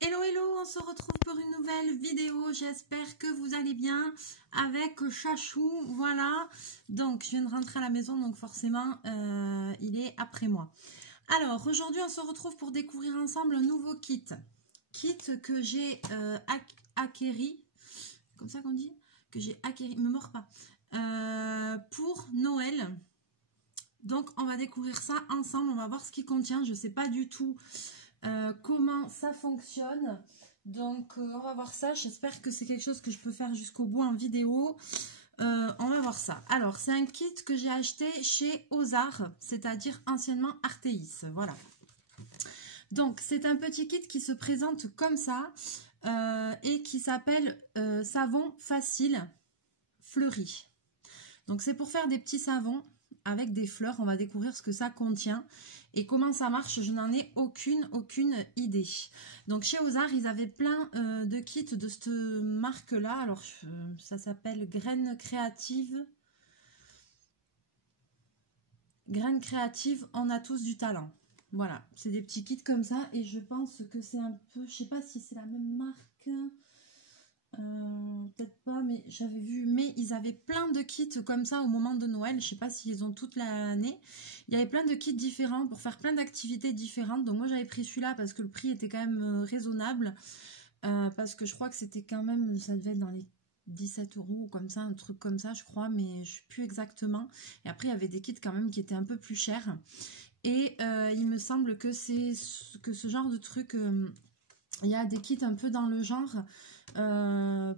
Hello hello, on se retrouve pour une nouvelle vidéo, j'espère que vous allez bien avec Chachou, voilà, donc je viens de rentrer à la maison, donc forcément il est après moi. Alors aujourd'hui on se retrouve pour découvrir ensemble un nouveau kit que j'ai acquéri, comme ça qu'on dit, que j'ai acquéri, me mords pas, pour Noël. Donc on va découvrir ça ensemble, on va voir ce qu'il contient, je sais pas du tout comment ça fonctionne, donc on va voir ça. J'espère que c'est quelque chose que je peux faire jusqu'au bout en vidéo. On va voir ça. Alors c'est un kit que j'ai acheté chez Ozar, c'est-à-dire anciennement Artéis, voilà. Donc c'est un petit kit qui se présente comme ça et qui s'appelle savon facile fleuri. Donc c'est pour faire des petits savons avec des fleurs. On va découvrir ce que ça contient et comment ça marche. Je n'en ai aucune idée. Donc chez Ozar, ils avaient plein de kits de cette marque là. Alors ça s'appelle Graines Créatives. Graines Créatives, on a tous du talent. Voilà, c'est des petits kits comme ça et je pense que c'est un peu, je sais pas si c'est la même marque. Peut-être pas, mais j'avais vu, mais ils avaient plein de kits comme ça au moment de Noël. Je sais pas s'ils ont toute l'année. Il y avait plein de kits différents pour faire plein d'activités différentes. Donc moi j'avais pris celui-là parce que le prix était quand même raisonnable, parce que je crois que c'était quand même, ça devait être dans les 17 € ou comme ça, un truc comme ça je crois, mais je sais plus exactement. Et après il y avait des kits quand même qui étaient un peu plus chers et il me semble que c'est que ce genre de truc, il y a des kits un peu dans le genre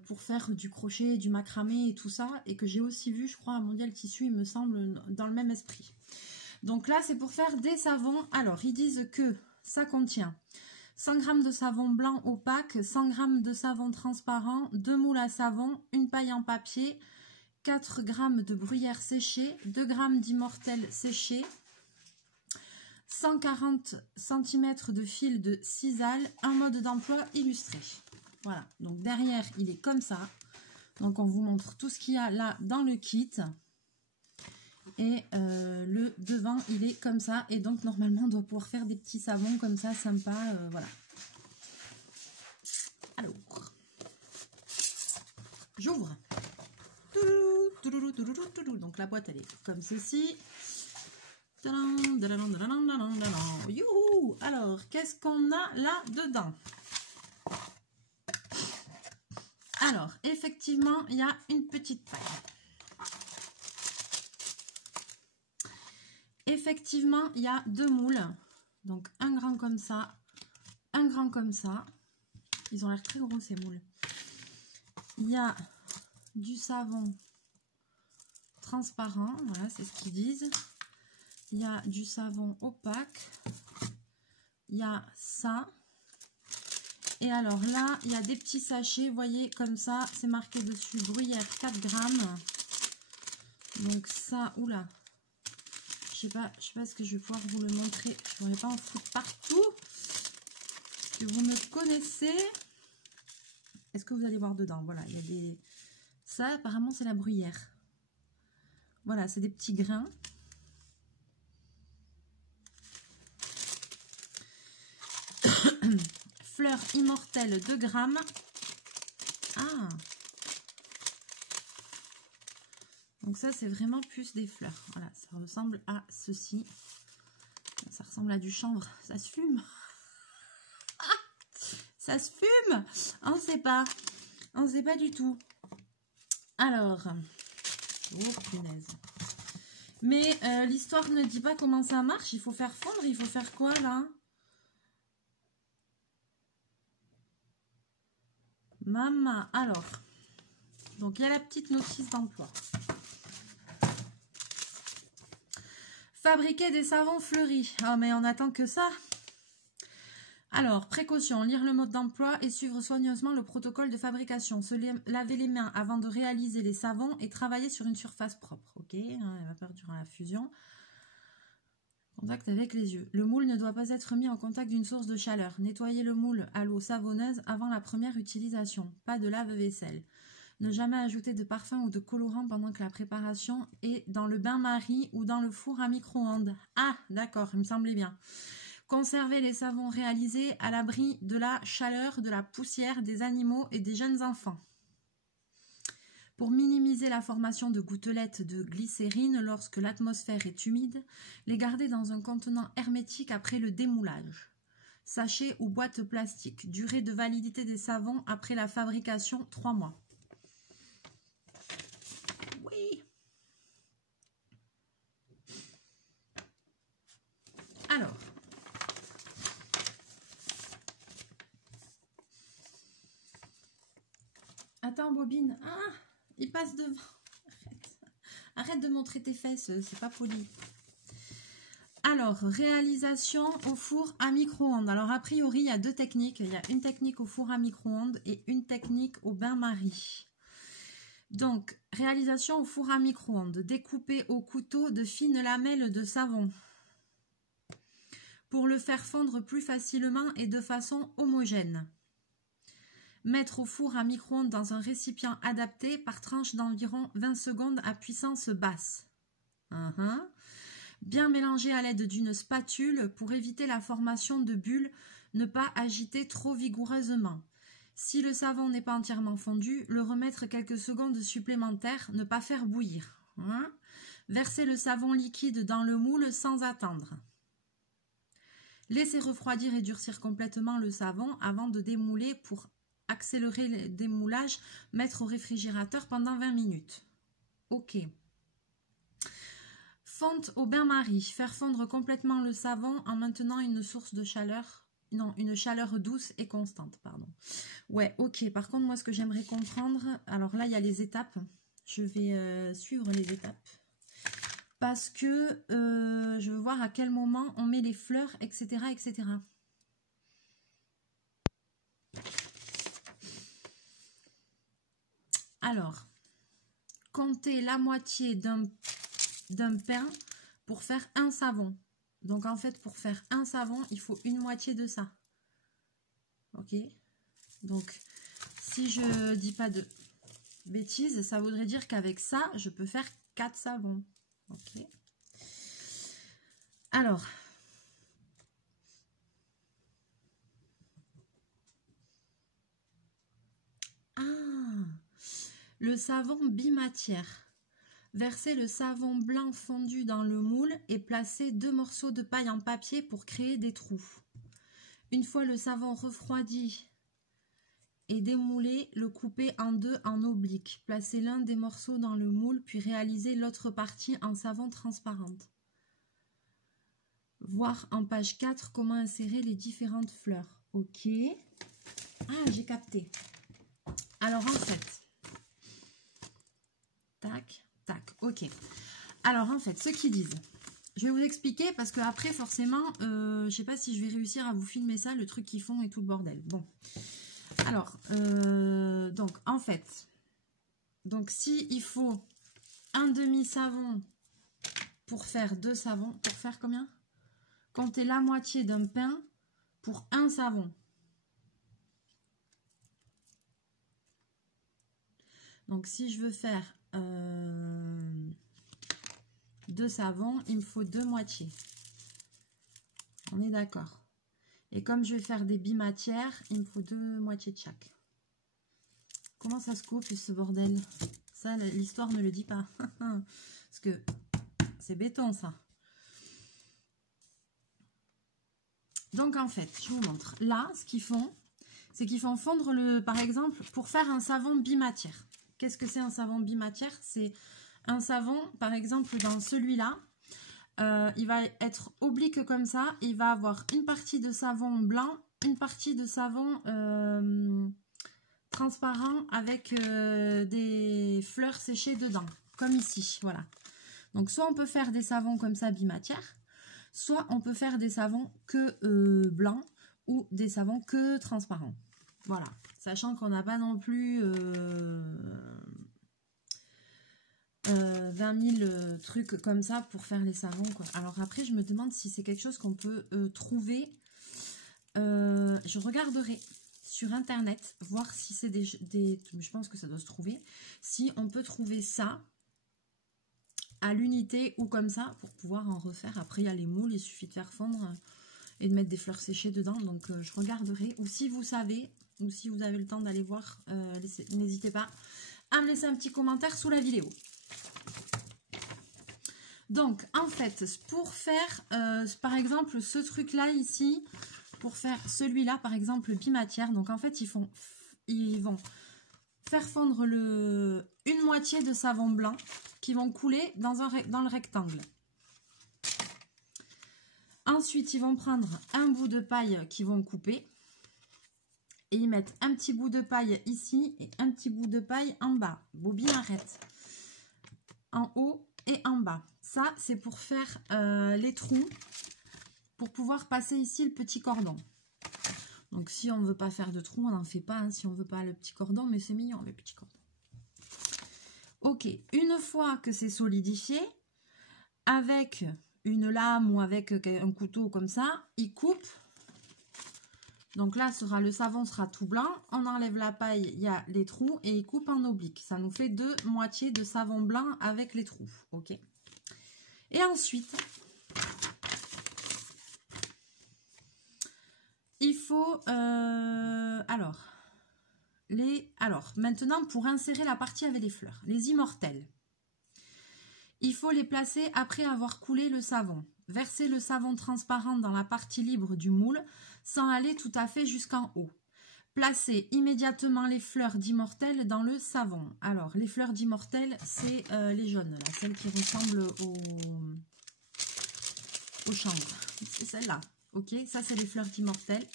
pour faire du crochet, du macramé et tout ça, et que j'ai aussi vu, je crois, à Mondial Tissu, il me semble, dans le même esprit. Donc là, c'est pour faire des savons. Alors, ils disent que ça contient 100 g de savon blanc opaque, 100 g de savon transparent, 2 moules à savon, une paille en papier, 4 g de bruyère séchée, 2 g d'immortel séché, 140 cm de fil de sisal, un mode d'emploi illustré. Voilà, donc derrière il est comme ça. Donc on vous montre tout ce qu'il y a là dans le kit. Et le devant il est comme ça. Et donc normalement on doit pouvoir faire des petits savons comme ça, sympa, voilà. Alors, j'ouvre. Donc la boîte elle est comme ceci. Youhou! Alors, qu'est-ce qu'on a là dedans? Alors, effectivement, il y a une petite paille. Effectivement, il y a 2 moules. Donc, un grand comme ça, un grand comme ça. Ils ont l'air très gros, ces moules. Il y a du savon transparent. Voilà, c'est ce qu'ils disent. Il y a du savon opaque. Il y a ça. Et alors là, il y a des petits sachets, vous voyez, comme ça, c'est marqué dessus, bruyère 4 g. Donc ça, oula, je sais pas ce que je vais pouvoir vous le montrer. Je ne pourrais pas en foutre partout, parce que vous me connaissez. Est-ce que vous allez voir dedans? Voilà, il y a des... Ça, apparemment, c'est la bruyère. Voilà, c'est des petits grains. Fleurs immortelles 2 g. Ah! Donc ça, c'est vraiment plus des fleurs. Voilà, ça ressemble à ceci. Ça ressemble à du chanvre. Ça se fume. Ça se fume. On ne sait pas. On ne sait pas du tout. Alors. Oh, punaise. Mais l'histoire ne dit pas comment ça marche. Il faut faire fondre. Il faut faire quoi, là? Maman. Alors. Donc, il y a la petite notice d'emploi. Fabriquer des savons fleuris. Oh, mais on attend que ça. Alors, précaution, lire le mode d'emploi et suivre soigneusement le protocole de fabrication. Se laver les mains avant de réaliser les savons et travailler sur une surface propre. Ok, vapeur durant la fusion. Contact avec les yeux. Le moule ne doit pas être mis en contact d'une source de chaleur. Nettoyez le moule à l'eau savonneuse avant la première utilisation. Pas de lave-vaisselle. Ne jamais ajouter de parfum ou de colorant pendant que la préparation est dans le bain-marie ou dans le four à micro-ondes. Ah, d'accord, il me semblait bien. Conservez les savons réalisés à l'abri de la chaleur, de la poussière, des animaux et des jeunes enfants. Pour minimiser la formation de gouttelettes de glycérine lorsque l'atmosphère est humide, les garder dans un contenant hermétique après le démoulage. Sachet ou boîte plastique. Durée de validité des savons après la fabrication, 3 mois. Oui. Alors. Attends, Bobine. Ah, il passe devant. Arrête de montrer tes fesses, c'est pas poli. Alors, réalisation au four à micro-ondes. Alors, a priori, il y a 2 techniques. Il y a une technique au four à micro-ondes et une technique au bain-marie. Donc, réalisation au four à micro-ondes. Découper au couteau de fines lamelles de savon pour le faire fondre plus facilement et de façon homogène. Mettre au four à micro-ondes dans un récipient adapté par tranche d'environ 20 secondes à puissance basse. Bien mélanger à l'aide d'une spatule pour éviter la formation de bulles, ne pas agiter trop vigoureusement. Si le savon n'est pas entièrement fondu, le remettre quelques secondes supplémentaires, ne pas faire bouillir. Verser le savon liquide dans le moule sans attendre. Laisser refroidir et durcir complètement le savon avant de démouler pour accélérer le démoulage, mettre au réfrigérateur pendant 20 minutes. Ok. Fonte au bain-marie. Faire fondre complètement le savon en maintenant une source de chaleur. Non, une chaleur douce et constante, pardon. Ouais, ok. Par contre, moi, ce que j'aimerais comprendre... Alors là, il y a les étapes. Je vais suivre les étapes. Parce que je veux voir à quel moment on met les fleurs, etc., etc. Alors, comptez la moitié d'un pain pour faire un savon. Donc, en fait, pour faire un savon, il faut une moitié de ça. Ok? Donc, si je dis pas de bêtises, ça voudrait dire qu'avec ça, je peux faire 4 savons. Ok? Alors, le savon bimatière. Versez le savon blanc fondu dans le moule et placez 2 morceaux de paille en papier pour créer des trous. Une fois le savon refroidi et démoulé, le coupez en 2 en oblique. Placez l'un des morceaux dans le moule, puis réalisez l'autre partie en savon transparente. Voir en page 4 comment insérer les différentes fleurs. Ok. Ah, j'ai capté. Alors en fait, tac, tac, ok. Alors en fait, ce qu'ils disent, je vais vous expliquer parce que après forcément, je sais pas si je vais réussir à vous filmer ça, le truc qu'ils font et tout le bordel. Bon, alors, donc en fait, donc si il faut un demi-savon pour faire 2 savons, pour faire combien? Comptez la moitié d'un pain pour un savon. Donc si je veux faire 2 savons, il me faut 2 moitiés. On est d'accord. Et comme je vais faire des bimatières, il me faut 2 moitiés de chaque. Comment ça se coupe ce bordel? Ça, l'histoire ne le dit pas. Parce que c'est béton ça. Donc en fait, je vous montre. Là, ce qu'ils font, c'est qu'ils font fondre le, par exemple, pour faire un savon bimatière. Qu'est-ce que c'est un savon bimatière? C'est un savon, par exemple, dans celui-là, il va être oblique comme ça. Il va avoir une partie de savon blanc, une partie de savon transparent avec des fleurs séchées dedans, comme ici, voilà. Donc, soit on peut faire des savons comme ça bimatières, soit on peut faire des savons que blancs ou des savons que transparents. Voilà, sachant qu'on n'a pas non plus 20 000 trucs comme ça pour faire les savons, quoi. Alors après, je me demande si c'est quelque chose qu'on peut trouver. Je regarderai sur internet, voir si c'est des... Je pense que ça doit se trouver. Si on peut trouver ça à l'unité ou comme ça pour pouvoir en refaire. Après, il y a les moules, il suffit de faire fondre et de mettre des fleurs séchées dedans. Donc je regarderai. Ou si vous savez, ou si vous avez le temps d'aller voir, n'hésitez pas à me laisser un petit commentaire sous la vidéo. Donc en fait, pour faire par exemple ce truc là ici, pour faire celui-là par exemple bimatière, donc en fait ils vont faire fondre une moitié de savon blanc qui vont couler dans le rectangle. Ensuite, ils vont prendre un bout de paille qu'ils vont couper et ils mettent un petit bout de paille ici et un petit bout de paille en bas. Bobine arrête. En haut et en bas. Ça, c'est pour faire les trous, pour pouvoir passer ici le petit cordon. Donc, si on ne veut pas faire de trous, on n'en fait pas. Hein, si on ne veut pas le petit cordon, mais c'est mignon le petit cordon. Ok, une fois que c'est solidifié, avec une lame ou avec un couteau comme ça, il coupe. Donc là, le savon sera tout blanc. On enlève la paille, il y a les trous et il coupe en oblique. Ça nous fait 2 moitiés de savon blanc avec les trous. Ok. Et ensuite, il faut... Alors, maintenant, pour insérer la partie avec les fleurs, les immortelles, il faut les placer après avoir coulé le savon. Verser le savon transparent dans la partie libre du moule sans aller tout à fait jusqu'en haut. Placer immédiatement les fleurs d'immortelles dans le savon. Alors, les fleurs d'immortelles, c'est les jaunes, là, celles qui ressemblent au chanvre. C'est celle-là. Ok, ça, c'est les fleurs d'immortelles.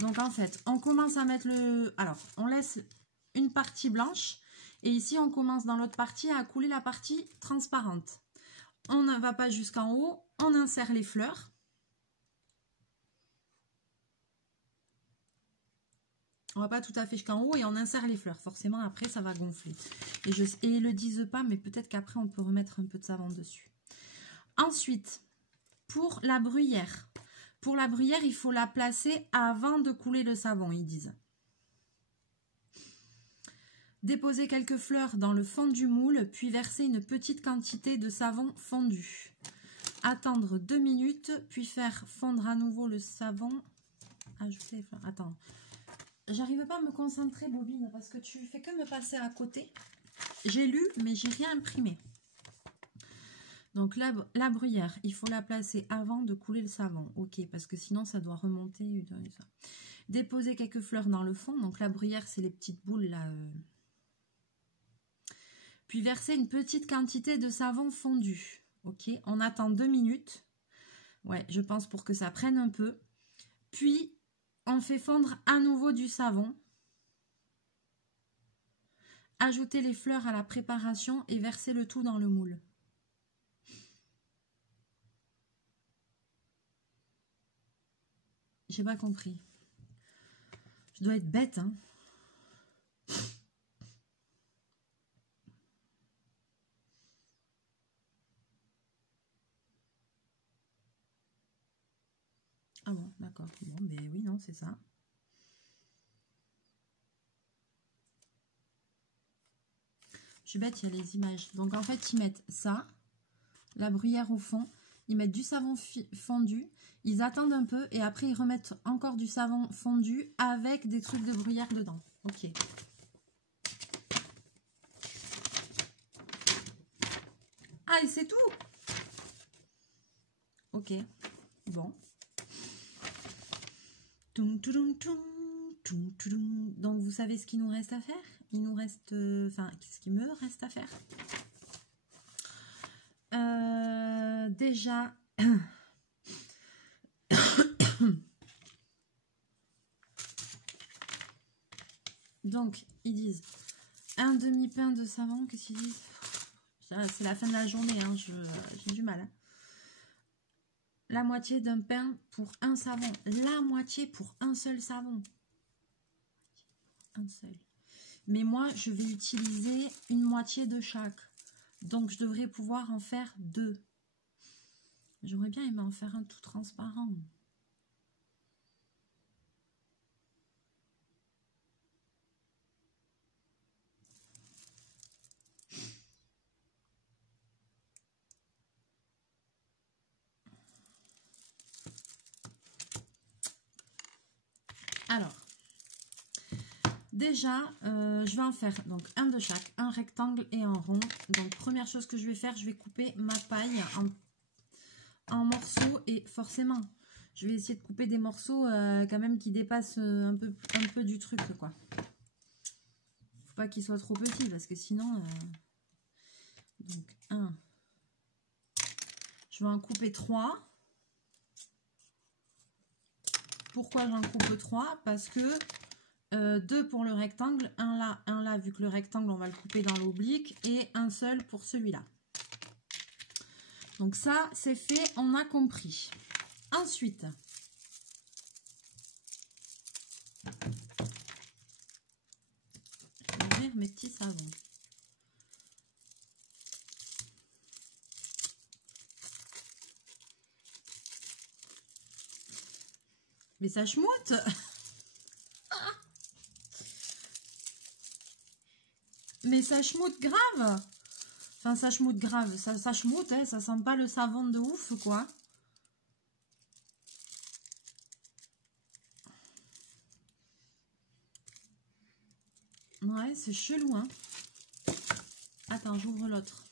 Donc, en fait, on commence à mettre le... Alors, on laisse une partie blanche. Et ici, on commence dans l'autre partie à couler la partie transparente. On ne va pas jusqu'en haut. On insère les fleurs. On va pas tout à fait jusqu'en haut et on insère les fleurs. Forcément, après, ça va gonfler. Et ils ne le disent pas, mais peut-être qu'après, on peut remettre un peu de savon dessus. Ensuite, pour la bruyère. Pour la bruyère, il faut la placer avant de couler le savon, ils disent. Déposer quelques fleurs dans le fond du moule, puis verser une petite quantité de savon fondu. Attendre 2 minutes, puis faire fondre à nouveau le savon. Ajouter les fleurs. Attends. J'arrive pas à me concentrer, Bobine, parce que tu fais que me passer à côté. J'ai lu, mais j'ai rien imprimé. Donc la bruyère, il faut la placer avant de couler le savon. Ok, parce que sinon ça doit remonter. Déposer quelques fleurs dans le fond. Donc la bruyère, c'est les petites boules là. Puis verser une petite quantité de savon fondu. Ok, on attend 2 minutes. Ouais, je pense pour que ça prenne un peu. Puis on fait fondre à nouveau du savon. Ajouter les fleurs à la préparation et verser le tout dans le moule. J'ai pas compris. Je dois être bête, hein. Ah bon, d'accord. Bon, ben oui, non, c'est ça. Je suis bête, il y a les images. Donc, en fait, ils mettent ça, la bruyère au fond. Ils mettent du savon fondu. Ils attendent un peu et après, ils remettent encore du savon fondu avec des trucs de bruyère dedans. Ok. Ah, et c'est tout? Ok. Bon. Donc, vous savez ce qu'il nous reste à faire? Il nous reste... Enfin, ce qu'il me reste à faire? Déjà... Donc, ils disent un demi-pain de savon. Qu'est-ce qu'ils disent? C'est la fin de la journée, hein, j'ai du mal. Hein. La moitié d'un pain pour un savon. La moitié pour un seul savon. Un seul. Mais moi, je vais utiliser une moitié de chaque. Donc, je devrais pouvoir en faire 2. J'aimerais bien aimer en faire un tout transparent. Alors, déjà, je vais en faire donc un de chaque, un rectangle et un rond. Donc, première chose que je vais faire, je vais couper ma paille en morceaux et forcément, je vais essayer de couper des morceaux quand même qui dépassent un peu du truc, quoi. Faut pas qu'ils soient trop petits parce que sinon... donc, 1. Je vais en couper 3. Pourquoi j'en coupe 3? Parce que 2 pour le rectangle, un là, vu que le rectangle, on va le couper dans l'oblique, et un seul pour celui-là. Donc ça, c'est fait, on a compris. Ensuite, je vais ouvrir mes petits savons. Mais ça schmoute. Mais ça schmoute grave. Enfin, ça schmoute grave. Ça schmoute, hein, ça sent pas le savon de ouf, quoi. Ouais, c'est chelou, hein. Attends, j'ouvre l'autre.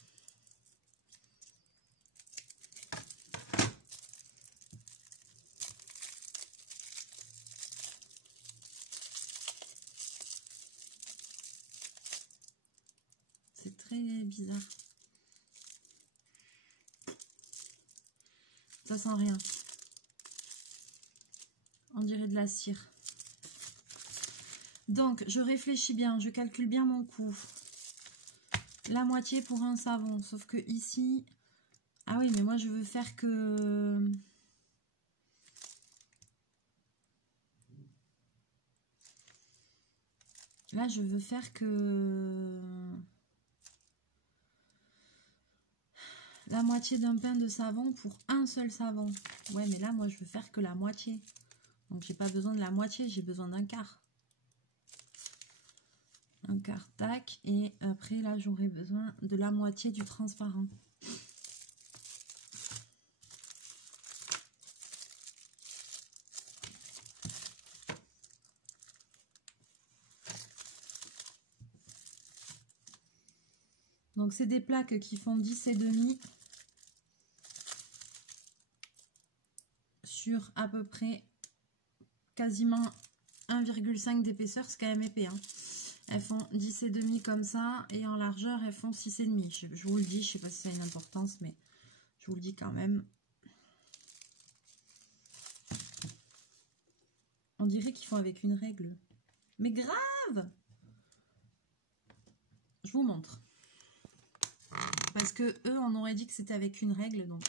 C'est très bizarre. Ça sent rien. On dirait de la cire. Donc, je réfléchis bien, je calcule bien mon coût. La moitié pour un savon. Sauf que ici... Ah oui, mais moi, je veux faire que... Là, je veux faire que... la moitié d'un pain de savon pour un seul savon. Ouais, mais là, moi, je veux faire que la moitié. Donc, j'ai pas besoin de la moitié, j'ai besoin d'un quart. Un quart, tac. Et après, là, j'aurai besoin de la moitié du transparent. Donc, c'est des plaques qui font 10,5 sur à peu près quasiment 1,5 d'épaisseur. C'est quand même épais, hein. Elles font 10,5 comme ça et en largeur, elles font 6,5. Je vous le dis, je sais pas si ça a une importance, mais je vous le dis quand même. On dirait qu'ils font avec une règle. Mais grave! Je vous montre. Parce que eux, on aurait dit que c'était avec une règle, donc...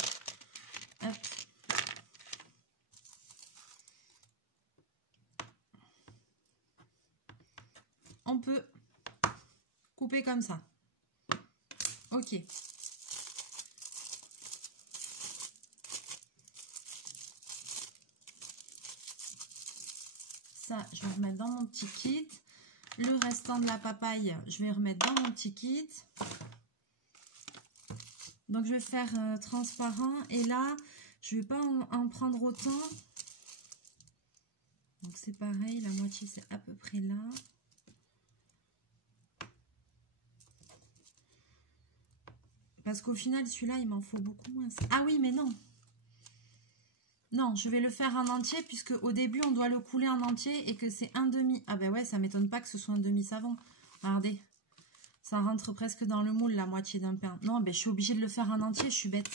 Hop. On peut couper comme ça. Ok. Ça, je vais remettre dans mon petit kit. Le restant de la papaye, je vais remettre dans mon petit kit. Donc, je vais faire transparent. Et là, je ne vais pas en prendre autant. Donc, c'est pareil. La moitié, c'est à peu près là. Parce qu'au final, celui-là, il m'en faut beaucoup moins. Ah oui, mais non. Non, je vais le faire en entier puisque au début, on doit le couler en entier et que c'est un demi. Ah ben ouais, ça m'étonne pas que ce soit un demi-savon. Regardez. Ça rentre presque dans le moule, la moitié d'un pain. Non, ben je suis obligée de le faire en entier, je suis bête.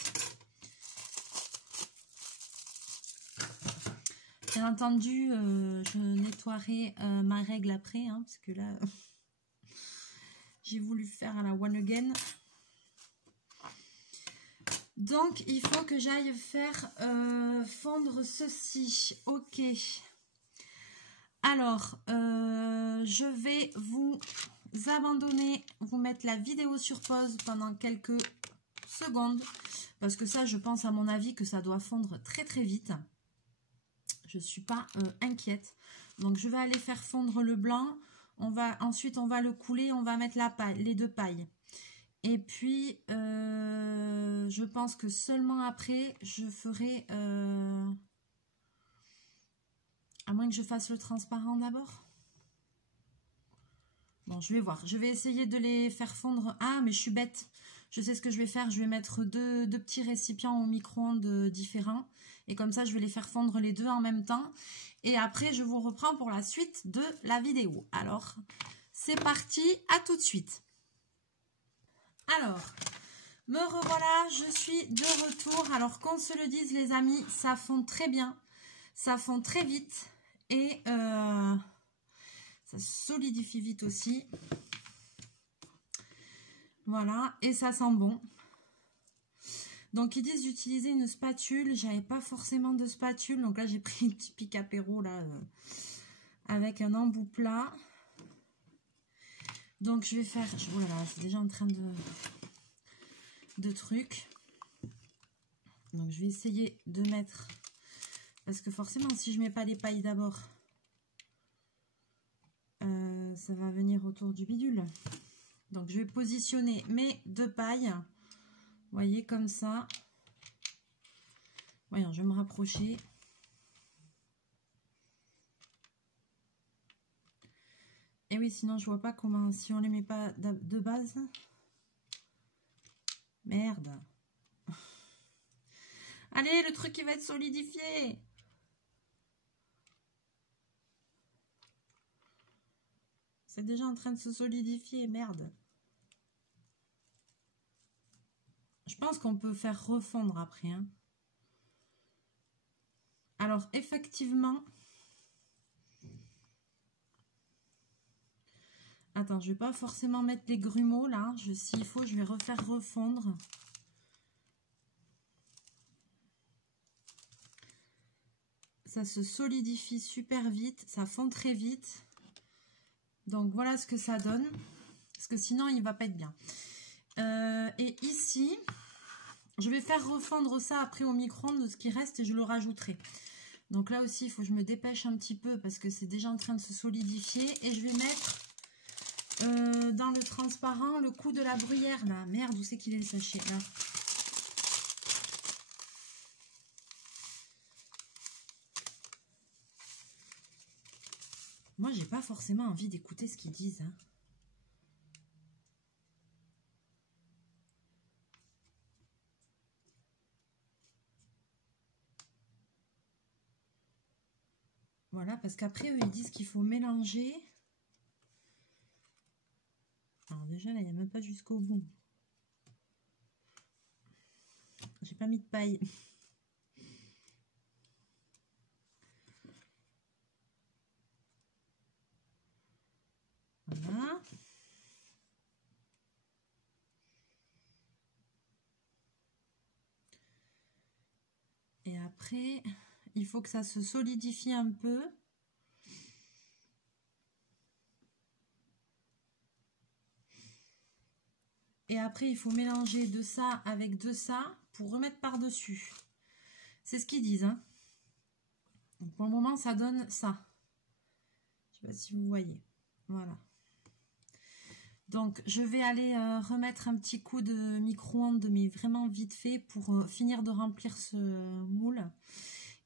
Bien entendu, je nettoierai ma règle après, hein, parce que là, j'ai voulu faire à la one again. Donc, il faut que j'aille faire fondre ceci. Ok. Alors, je vais vous abandonner, vous mettre la vidéo sur pause pendant quelques secondes. Parce que ça, je pense à mon avis que ça doit fondre très très vite. Je ne suis pas inquiète. Donc, je vais aller faire fondre le blanc. Ensuite, on va le couler. On va mettre la paille, les deux pailles. Et puis, je pense que seulement après, je ferai À moins que je fasse le transparent d'abord. Bon, je vais voir. Je vais essayer de les faire fondre. Ah, mais je suis bête. Je sais ce que je vais faire. Je vais mettre deux petits récipients au micro-ondes différents. Et comme ça, je vais les faire fondre les deux en même temps. Et après, je vous reprends pour la suite de la vidéo. Alors, c'est parti. À tout de suite. Alors, me revoilà. Je suis de retour. Alors, qu'on se le dise, les amis, ça fond très bien. Ça fond très vite. Et... ça solidifie vite aussi. Voilà, et ça sent bon. Donc, ils disent d'utiliser une spatule. J'avais pas forcément de spatule. Donc là, j'ai pris un petit pic apéro là, avec un embout plat. Donc, je vais faire... Voilà, c'est déjà en train de trucs. Donc, je vais essayer de mettre... Parce que forcément, si je mets pas les pailles d'abord... ça va venir autour du bidule. Donc je vais positionner mes deux pailles. Vous voyez, comme ça. Voyons, je vais me rapprocher. Et oui, sinon je vois pas comment, si on les met pas de base. Merde. Allez, le truc il va être solidifié. C'est déjà en train de se solidifier, merde. Je pense qu'on peut faire refondre après. Hein. Alors, effectivement... Attends, je vais pas forcément mettre les grumeaux, là. S'il faut, je vais refaire refondre. Ça se solidifie super vite. Ça fond très vite. Donc voilà ce que ça donne, parce que sinon il va pas être bien. Et ici, je vais faire refondre ça après au micro-ondes de ce qui reste et je le rajouterai. Donc là aussi, il faut que je me dépêche un petit peu parce que c'est déjà en train de se solidifier. Et je vais mettre dans le transparent le coup de la bruyère là. Merde, où c'est qu'il est le sachet là? Moi, j'ai pas forcément envie d'écouter ce qu'ils disent. Hein. Voilà, parce qu'après, eux, ils disent qu'il faut mélanger. Alors déjà, là, il n'y a même pas jusqu'au bout. J'ai pas mis de paille. Voilà. Et après, il faut que ça se solidifie un peu. Et après, il faut mélanger de ça avec de ça pour remettre par-dessus. C'est ce qu'ils disent. Hein. Donc pour le moment, ça donne ça. Je ne sais pas si vous voyez. Voilà. Donc, je vais aller remettre un petit coup de micro-ondes, mais vraiment vite fait, pour finir de remplir ce moule.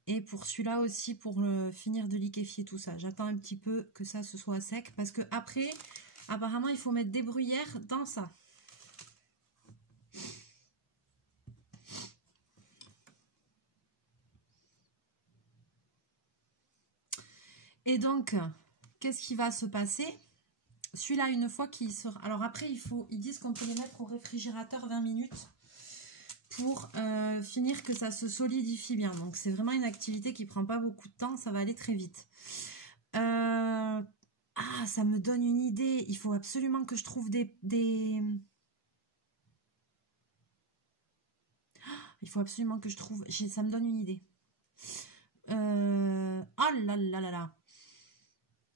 Et pour celui-là aussi, pour finir de liquéfier tout ça. J'attends un petit peu que ça se soit sec, parce que après, apparemment, il faut mettre des bruyères dans ça. Et donc, qu'est-ce qui va se passer? Celui-là, une fois qu'il sera... Alors après, ils disent qu'on peut les mettre au réfrigérateur 20 minutes pour finir que ça se solidifie bien. Donc, c'est vraiment une activité qui ne prend pas beaucoup de temps. Ça va aller très vite. Ah, ça me donne une idée. Il faut absolument que je trouve des... Il faut absolument que je trouve... Ça me donne une idée. Oh là là là là.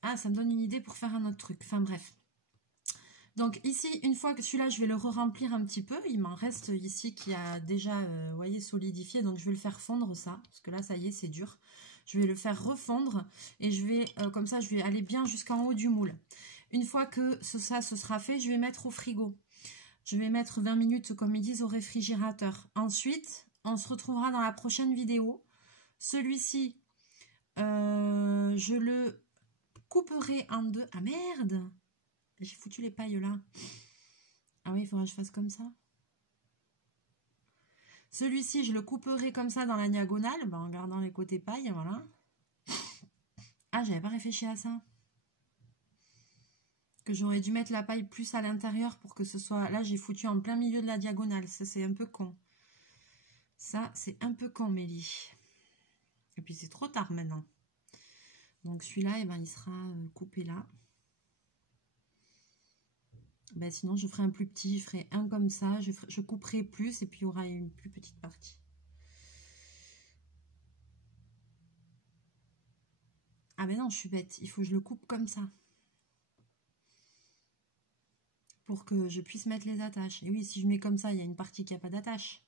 Ah, ça me donne une idée pour faire un autre truc. Enfin, bref. Donc, ici, une fois que celui-là, je vais le re-remplir un petit peu. Il m'en reste ici qui a déjà, vous voyez, solidifié. Donc, je vais le faire fondre, ça. Parce que là, ça y est, c'est dur. Je vais le faire refondre. Et je vais, comme ça, je vais aller bien jusqu'en haut du moule. Une fois que ça se sera fait, je vais mettre au frigo. Je vais mettre 20 minutes, comme ils disent, au réfrigérateur. Ensuite, on se retrouvera dans la prochaine vidéo. Celui-ci... je le couperai en deux. Ah merde! J'ai foutu les pailles là. Ah oui, il faudra que je fasse comme ça. Celui-ci, je le couperai comme ça dans la diagonale, en gardant les côtés pailles, voilà. Ah, j'avais pas réfléchi à ça. Que j'aurais dû mettre la paille plus à l'intérieur pour que ce soit... Là, j'ai foutu en plein milieu de la diagonale. Ça, c'est un peu con. Ça, c'est un peu con, Mélie. Et puis, c'est trop tard maintenant. Donc, celui-là, eh ben, il sera coupé là. Ben, sinon, je ferai un plus petit. Je ferai un comme ça. Je couperai plus et puis, il y aura une plus petite partie. Ah ben non, je suis bête. Il faut que je le coupe comme ça. Pour que je puisse mettre les attaches. Et oui, si je mets comme ça, il y a une partie qui n'a pas d'attache.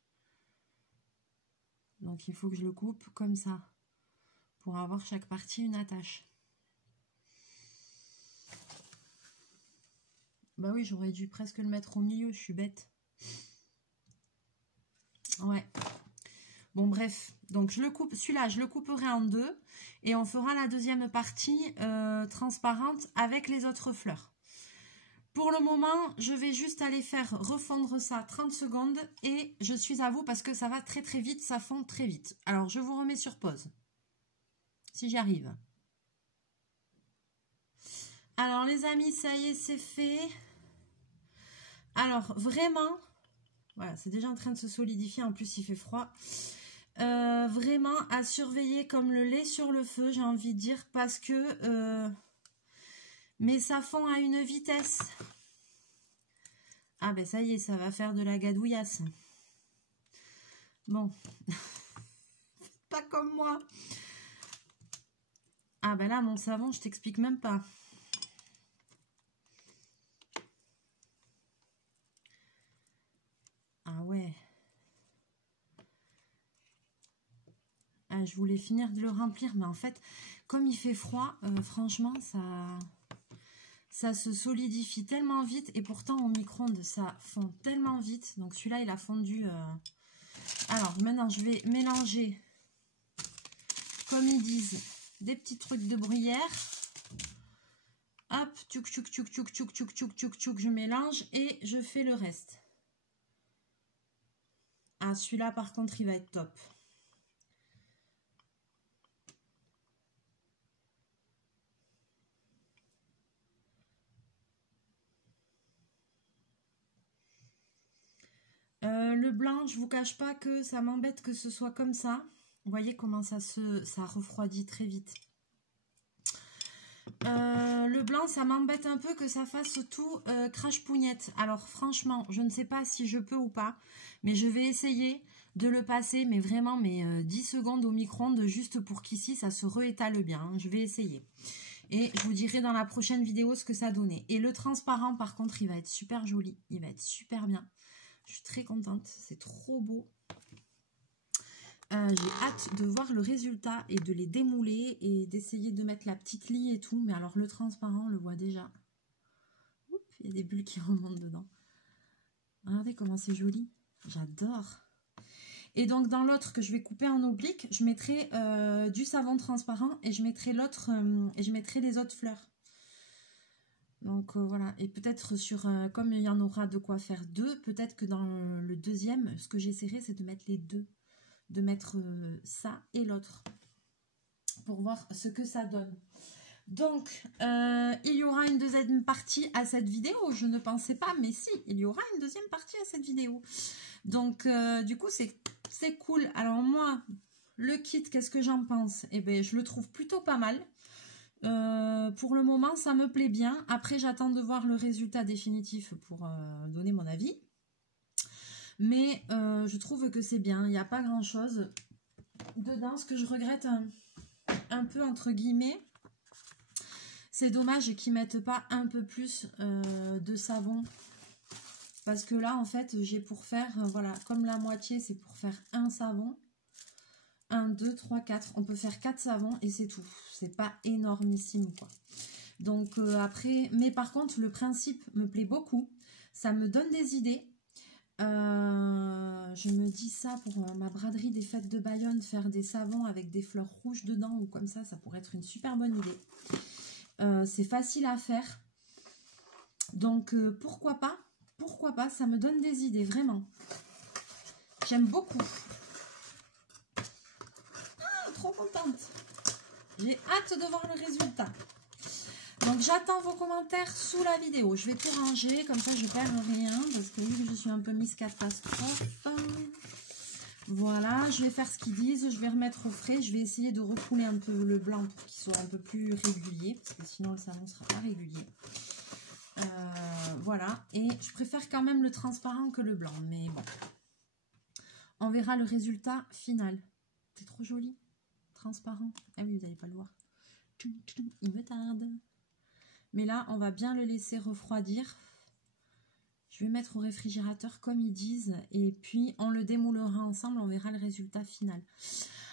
Donc, il faut que je le coupe comme ça. Pour avoir chaque partie une attache. Bah oui, j'aurais dû presque le mettre au milieu, je suis bête. Ouais. Bon, bref. Donc, je le coupe. Celui-là, je le couperai en deux. Et on fera la deuxième partie transparente avec les autres fleurs. Pour le moment, je vais juste aller faire refondre ça 30 secondes. Et je suis à vous parce que ça va très très vite. Ça fond très vite. Alors, je vous remets sur pause. Si j'y arrive. Alors, les amis, ça y est, c'est fait. Alors, vraiment, voilà, c'est déjà en train de se solidifier. En plus, il fait froid. Vraiment à surveiller comme le lait sur le feu, j'ai envie de dire, parce que... mais ça fond à une vitesse. Ah ben, ça y est, ça va faire de la gadouillasse. Bon. Pas comme moi. Ah ben là, mon savon, je t'explique même pas. Ah ouais. Ah, je voulais finir de le remplir, mais en fait, comme il fait froid, franchement, ça se solidifie tellement vite. Et pourtant, au micro-ondes, ça fond tellement vite. Donc celui-là, il a fondu. Alors, maintenant, je vais mélanger, comme ils disent, des petits trucs de bruyère. Hop, tchouk, tchouk, tchouk, tchouk, tchouk, tchouk, tchouk, tchouk, tchouk, je mélange et je fais le reste. Ah, celui-là, par contre, il va être top. Le blanc, je vous cache pas que ça m'embête que ce soit comme ça. Vous voyez comment ça refroidit très vite. Le blanc, ça m'embête un peu que ça fasse tout crache-pougnette. Alors franchement, je ne sais pas si je peux ou pas, mais je vais essayer de le passer, mais vraiment 10 secondes au micro-ondes, juste pour qu'ici, ça se réétale bien. Hein. Je vais essayer. Et je vous dirai dans la prochaine vidéo ce que ça donnait. Et le transparent, par contre, il va être super joli. Il va être super bien. Je suis très contente. C'est trop beau. J'ai hâte de voir le résultat et de les démouler et d'essayer de mettre la petite lie et tout. Mais alors le transparent, on le voit déjà. Oups, il y a des bulles qui remontent dedans. Regardez comment c'est joli. J'adore. Et donc dans l'autre que je vais couper en oblique, je mettrai du savon transparent et je mettrai l'autre et je mettrai les autres fleurs. Donc voilà, et peut-être sur, comme il y en aura de quoi faire deux, peut-être que dans le deuxième, ce que j'essaierai, c'est de mettre les deux. De mettre ça et l'autre. Pour voir ce que ça donne. Donc, il y aura une deuxième partie à cette vidéo. Je ne pensais pas, mais si, il y aura une deuxième partie à cette vidéo. Donc, du coup, c'est cool. Alors moi, le kit, qu'est-ce que j'en pense? Eh bien, je le trouve plutôt pas mal. Pour le moment, ça me plaît bien. Après, j'attends de voir le résultat définitif pour donner mon avis. Mais je trouve que c'est bien. Il n'y a pas grand-chose dedans. Ce que je regrette un peu, entre guillemets, c'est dommage qu'ils ne mettent pas un peu plus de savon. Parce que là, en fait, j'ai pour faire, voilà, comme la moitié, c'est pour faire un savon. 1, 2, 3, 4. On peut faire 4 savons et c'est tout. C'est pas énormissime, quoi. Donc après, mais par contre, le principe me plaît beaucoup. Ça me donne des idées. Je me dis ça pour ma braderie des fêtes de Bayonne, faire des savons avec des fleurs rouges dedans ou comme ça pourrait être une super bonne idée. C'est facile à faire. Donc, pourquoi pas, ça me donne des idées, vraiment. J'aime beaucoup. Ah, trop contente. J'ai hâte de voir le résultat. Donc, j'attends vos commentaires sous la vidéo. Je vais tout ranger, comme ça, je ne perds rien. Parce que oui, je suis un peu Miss Catastrophe. Voilà, je vais faire ce qu'ils disent. Je vais remettre au frais. Je vais essayer de recouler un peu le blanc pour qu'il soit un peu plus régulier. Parce que sinon, le savon ne sera pas régulier. Voilà. Et je préfère quand même le transparent que le blanc. Mais bon. On verra le résultat final. C'est trop joli. Transparent. Ah oui, vous n'allez pas le voir. Il me tarde. Mais là, on va bien le laisser refroidir. Je vais mettre au réfrigérateur comme ils disent. Et puis, on le démoulera ensemble. On verra le résultat final.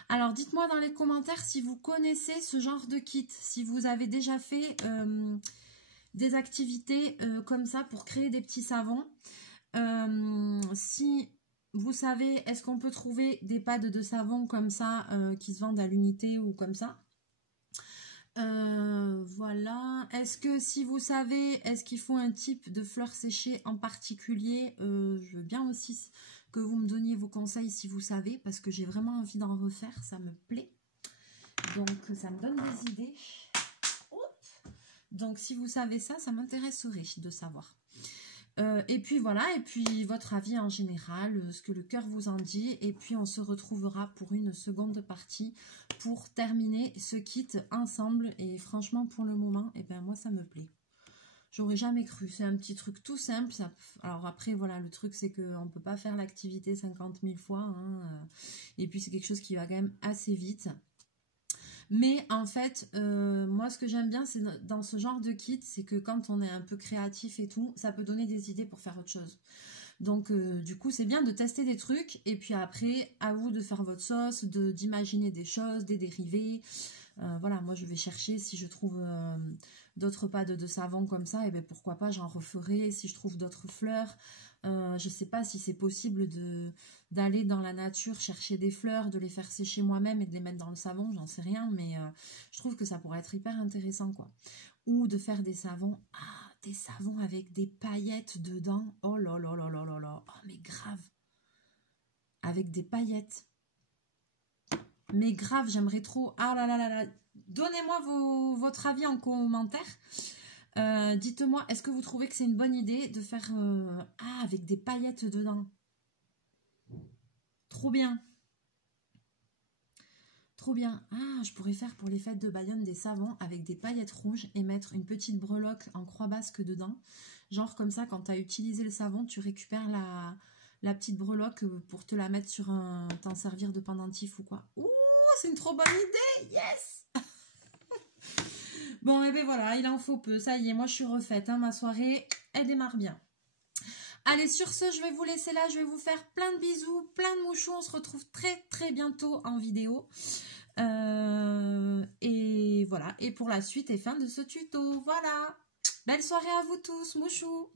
Alors, dites-moi dans les commentaires si vous connaissez ce genre de kit. Si vous avez déjà fait des activités comme ça pour créer des petits savons. Si vous savez, est-ce qu'on peut trouver des pads de savon comme ça qui se vendent à l'unité ou comme ça? Voilà. Est-ce que si vous savez, est-ce qu'il faut un type de fleurs séchées en particulier? Je veux bien aussi que vous me donniez vos conseils si vous savez, parce que j'ai vraiment envie d'en refaire, ça me plaît. Donc ça me donne des idées. Donc si vous savez ça, ça m'intéresserait de savoir. Et puis voilà, et puis votre avis en général, ce que le cœur vous en dit, et puis on se retrouvera pour une seconde partie pour terminer ce kit ensemble. Et franchement, pour le moment, eh ben moi ça me plaît. J'aurais jamais cru, c'est un petit truc tout simple. Ça... Alors après, voilà, le truc c'est qu'on ne peut pas faire l'activité 50 000 fois, hein, et puis c'est quelque chose qui va quand même assez vite. Mais en fait, moi ce que j'aime bien c'est dans ce genre de kit, c'est que quand on est un peu créatif et tout, ça peut donner des idées pour faire autre chose. Donc du coup c'est bien de tester des trucs et puis après à vous de faire votre sauce, d'imaginer des choses, des dérivés. Voilà, moi je vais chercher si je trouve d'autres pads de savon comme ça, et bien pourquoi pas j'en referai. Si je trouve d'autres fleurs, je sais pas si c'est possible d'aller dans la nature chercher des fleurs, de les faire sécher moi-même et de les mettre dans le savon, j'en sais rien, mais je trouve que ça pourrait être hyper intéressant quoi. Ou de faire des savons, des savons avec des paillettes dedans, oh là là là là là là, oh mais grave, avec des paillettes. Mais grave, j'aimerais trop. Ah là là là là. Donnez-moi votre avis en commentaire. Dites-moi, est-ce que vous trouvez que c'est une bonne idée de faire avec des paillettes dedans? Trop bien. Trop bien. Ah, je pourrais faire pour les fêtes de Bayonne des savons avec des paillettes rouges et mettre une petite breloque en croix basque dedans. Genre comme ça, quand tu as utilisé le savon, tu récupères la petite breloque pour te la mettre sur t'en servir de pendentif ou quoi. Ouh, c'est une trop bonne idée. Yes. Bon, et bien voilà, il en faut peu. Ça y est, moi je suis refaite. Hein, ma soirée, elle démarre bien. Allez, sur ce, je vais vous laisser là. Je vais vous faire plein de bisous, plein de mouchous. On se retrouve très très bientôt en vidéo. Et voilà. Et pour la suite et fin de ce tuto. Voilà. Belle soirée à vous tous, mouchous.